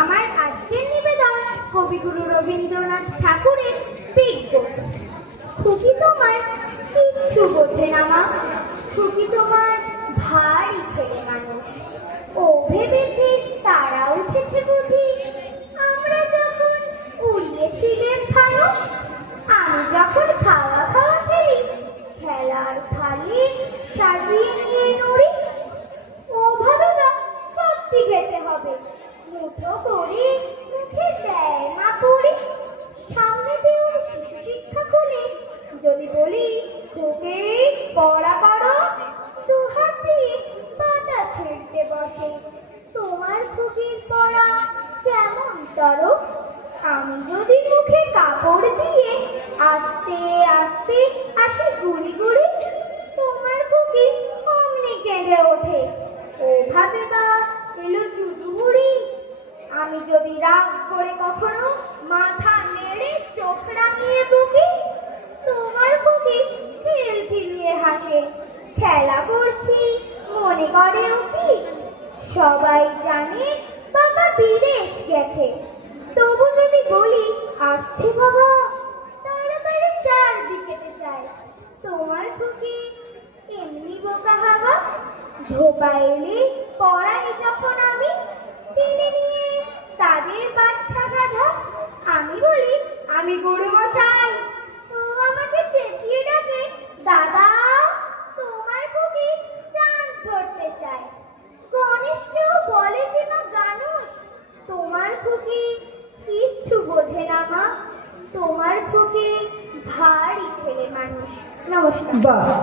আমার আজকের নিবেদন কবিগুরু রবীন্দ্রনাথ ঠাকুরের বিজ্ঞ। খুকি তোমার কিচ্ছু বোঝে না মা, খুকি তোমার ভারী ছেলে মানুষ। ও ভেবেছে তারা উঠেছে বুঝি আমরা যখন উড়িয়েছিলেন ফানুস। আমি যখন খাওয়া খাওয়া খেলি খেলার থালি সাজিয়ে নিয়ে নড়ি। ও ভাবে না সত্যি খেতে হবে, মুঠো করে মুখে দেয় না পড়ি। সামনে দিয়ে শিশু শিক্ষা খুলে যদি বলি তোকে পড়া করো, দু হাত দিয়ে পাতা ছিঁড়তে বসে। তোমার খুকির পড়া কেমন তরো? আমি যদি মুখে কাপড় দিয়ে আস্তে আস্তে আসি গুড়ি গুড়ি, তোমার খুকি অমনি কেঁদে ওঠে। ও ভাবে বা এলো জুজুবুড়ি। আমি যদি রাগ করে কখনো মাথা নেড়ে চোখ রাঙিয়ে বকি, তোমার খুকি খিল খিলিয়ে হাসে। খেলা করছি মনে করে ও কি? সবাই জানে বাবা বিদেশ গেছে, তবু যদি বলি আসছে বাবা তাড়াতাড়ি চারদিকে যায়। তোমার খুকি এমনি বোকা হাবা। ধোপা এলে পড়াই যখন আমি টেনে নিয়ে তাদের বাচ্চা গাধা। আমি বলি আমি গরু মশাই, ও আমাকে চেঁচিয়ে ডাকে দাদা। তোমার খুকি চাঁদ ধরতে চায়। গণেশ কেউ বলে যে না গানুস। তোমার খুকি কিচ্ছু বোঝে না মা, তোমার খুকি ভারী ছেলে মানুষ। নমস্কার। বাহ।